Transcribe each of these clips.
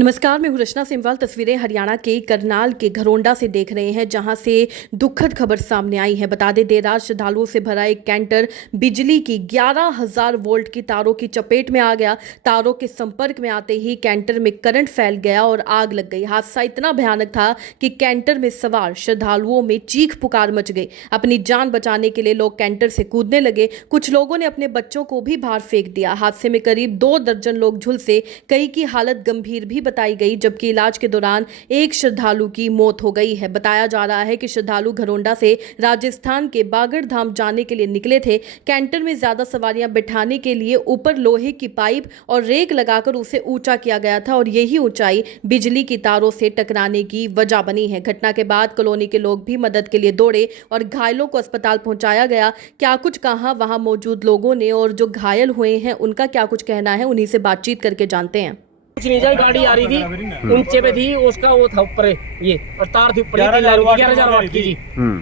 नमस्कार, मैं हूं रचना सिमवाल। तस्वीरें हरियाणा के करनाल के घरोंडा से देख रहे हैं, जहां से दुखद खबर सामने आई है। बता दें, देर रात श्रद्धालुओं से भरा एक कैंटर बिजली की 11,000 वोल्ट की तारों की चपेट में आ गया। तारों के संपर्क में आते ही कैंटर में करंट फैल गया और आग लग गई। हादसा इतना भयानक था कि कैंटर में सवार श्रद्धालुओं में चीख पुकार मच गई। अपनी जान बचाने के लिए लोग कैंटर से कूदने लगे। कुछ लोगों ने अपने बच्चों को भी बाहर फेंक दिया। हादसे में करीब 2 दर्जन लोग झुलसे, कई की हालत गंभीर भी बताई गई, जबकि इलाज के दौरान एक श्रद्धालु की मौत हो गई है। बताया जा रहा है कि श्रद्धालु घरोंडा से राजस्थान के बागड़ धाम जाने के लिए निकले थे। कैंटर में ज्यादा सवारियां बिठाने के लिए ऊपर लोहे की पाइप और रेक लगाकर उसे ऊंचा किया गया था और यही ऊंचाई बिजली की तारों से टकराने की वजह बनी है। घटना के बाद कॉलोनी के लोग भी मदद के लिए दौड़े और घायलों को अस्पताल पहुंचाया गया। क्या कुछ कहा वहां मौजूद लोगों ने और जो घायल हुए हैं उनका क्या कुछ कहना है, उन्हीं से बातचीत करके जानते हैं। कुछ नहीं जाए, गाड़ी आ रही थी ऊंचे पे थी, उसका वो था ऊपर ये और तार थी ऊपर 11,000 वाट की जी।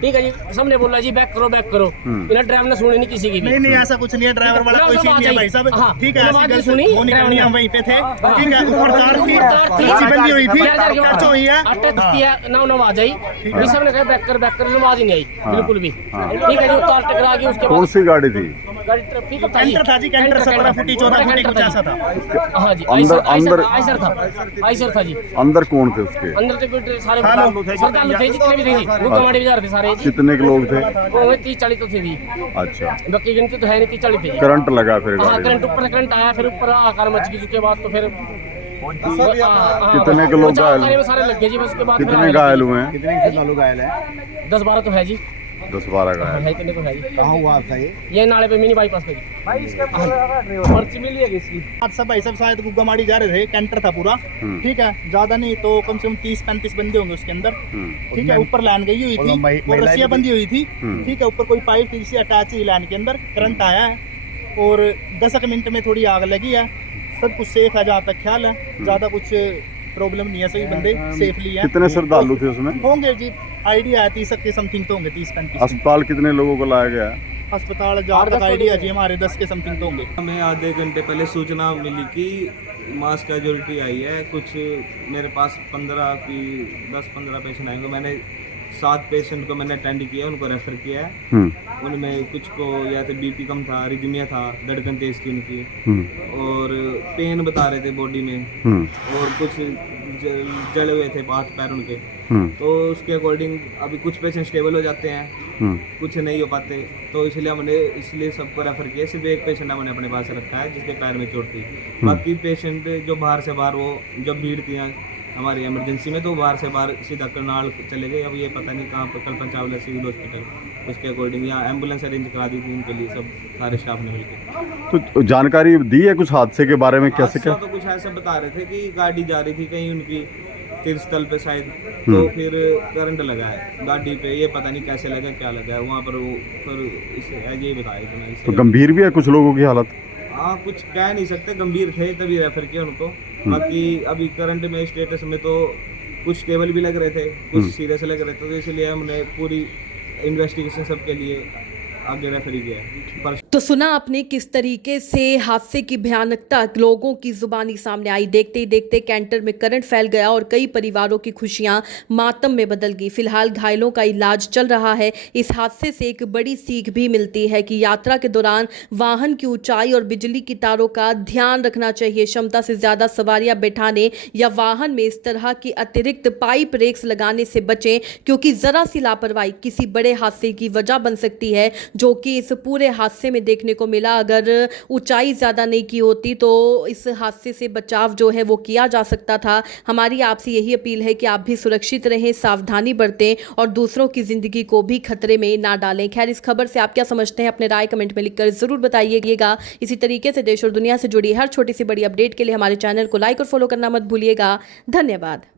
ठीक है जी, सबने बोला जी बैक करो बैक करो। इन्हें ड्राइवर ने सुनी नहीं किसी की भी। नहीं ऐसा कुछ नहीं है, ड्राइवर वाला कोई सीन नहीं है भाई साहब। ठीक है, ऐसी सुनी हम वहीं पे थे। ठीक है, ऊपर तार थी बंदी हुई थी, टच हुई है, टच किया ना आवाज आई। सबने कहा बैक कर, आवाज ही नहीं आई बिल्कुल भी। ठीक है जी, तार टकरा गई। उसके कौन सी गाड़ी थी? कैंटर था जी, कैंटर 17 फुटी 14 फुटी कुछ ऐसा था। हाँ जी, आइसर था जी। अंदर कौन थे उसके? अंदर तो सारे श्रद्धालु थे, जितने भी थे जी, गुग्गामाड़ी बाजार थे सारे। कितने के लोग थे? 30-40 तो थे जी। अच्छा, बाकी गिनती तो है नहीं, 30-40 थे। करंट लगा फिर? हाँ, करंट ऊपर से करंट आया, फिर ऊपर आकार मच गई। उसके बाद तो फिर कितने के लोग घायल? सारे लग गए जी। बस उसके बाद कितने घायल हुए हैं? कितने श्रद्धालु घायल है? 10-12 तो है जी। 10-12 घायल है, कितने तो है जी। कहाँ हुआ आपका ये नाले पे मिनी बाईपास पे जी। भाई इसका पर्ची मिली है इसकी। आज सब भाई सब शायद गुग्गामाड़ी जा रहे थे, कैंटर था पूरा। ठीक है, ज्यादा नहीं तो कम से कम 30-35 बंदे होंगे उसके अंदर। ठीक है, ऊपर लाइन गई हुई थी और रस्सियां बंधी हुई थी। ठीक है, ऊपर कोई पाइप थी जिससे अटैच ही लाइन के अंदर करंट आया है और 10 मिनट में थोड़ी आग लगी है। सब कुछ सेफ है जहाँ तक ख्याल है, ज्यादा कुछ प्रॉब्लम नहीं है, सभी बंदे सेफली हैं। कितने श्रद्धालु थे उसमें? होंगे जी, आइडिया है 30 के समथिंग तो होंगे, 30-35। अस्पताल कितने लोगों को लाया गया? अस्पताल जहाँ तक आइडिया जी हमारे 10 के समथिंग तो होंगे। हमें आधे घंटे पहले सूचना मिली कि मास कैजुअलिटी आई है। कुछ मेरे पास 10-15 पेशेंट आएंगे। मैंने 7 पेशेंट को मैंने अटेंड किया, उनको रेफर किया है। उनमें कुछ को या तो बीपी कम था, रिदमिया था, धड़कन तेज थी उनकी और पेन बता रहे थे बॉडी में और कुछ जले हुए थे हाथ पैर उनके। तो उसके अकॉर्डिंग अभी कुछ पेशेंट स्टेबल हो जाते हैं, कुछ नहीं हो पाते, तो इसलिए सबको रेफर किया। सिर्फ एक पेशेंट हमने अपने पास रखा है जिसके पैर में चोट थी। बाकी पेशेंट जो बाहर से बाहर, वो जब भीड़ थी हमारी इमरजेंसी में, तो बाहर से बाहर सीधा करनाल चले गए। अब ये पता नहीं कहाँ पर, कल्पना चावला सिविल हॉस्पिटल, उसके अकॉर्डिंग यहाँ एम्बुलेंस अरेंज करा दी थी उनके लिए, सब सारे स्टाफ ने मिलकर। तो जानकारी दी है कुछ हादसे के बारे में? कैसे क्या? तो कुछ ऐसे बता रहे थे कि गाड़ी जा रही थी कहीं उनकी तीर्थस्थल पे शायद, तो फिर करंट लगा है गाड़ी पे। ये पता नहीं कैसे लगा, क्या लगा है वहाँ पर, वो फिर इसे ये बताया इतना। तो गंभीर भी है कुछ लोगों की हालत? हाँ, कुछ कह नहीं सकते, गंभीर थे तभी रेफर किया उनको। बाकी अभी करंट में स्टेटस में तो कुछ स्टेबल भी लग रहे थे, कुछ सीरियस लग रहे थे, तो इसलिए हमने पूरी इन्वेस्टिगेशन सबके लिए आगे रेफर किया। तो सुना आपने किस तरीके से हादसे की भयानकता लोगों की जुबानी सामने आई। देखते ही देखते कैंटर में करंट फैल गया और कई परिवारों की खुशियां मातम में बदल गई। फिलहाल घायलों का इलाज चल रहा है। इस हादसे से एक बड़ी सीख भी मिलती है कि यात्रा के दौरान वाहन की ऊंचाई और बिजली की तारों का ध्यान रखना चाहिए। क्षमता से ज्यादा सवारियां बैठाने या वाहन में इस तरह की अतिरिक्त पाइप रेक्स लगाने से बचें, क्योंकि जरा सी लापरवाही किसी बड़े हादसे की वजह बन सकती है, जो कि इस पूरे हादसे में देखने को मिला। अगर ऊंचाई ज्यादा नहीं की होती तो इस हादसे से बचाव जो है वो किया जा सकता था। हमारी आपसे यही अपील है कि आप भी सुरक्षित रहें, सावधानी बरतें और दूसरों की जिंदगी को भी खतरे में ना डालें। खैर, इस खबर से आप क्या समझते हैं, अपने राय कमेंट में लिखकर जरूर बताइएगा। इसी तरीके से देश और दुनिया से जुड़ी हर छोटी सी बड़ी अपडेट के लिए हमारे चैनल को लाइक और फॉलो करना मत भूलिएगा। धन्यवाद।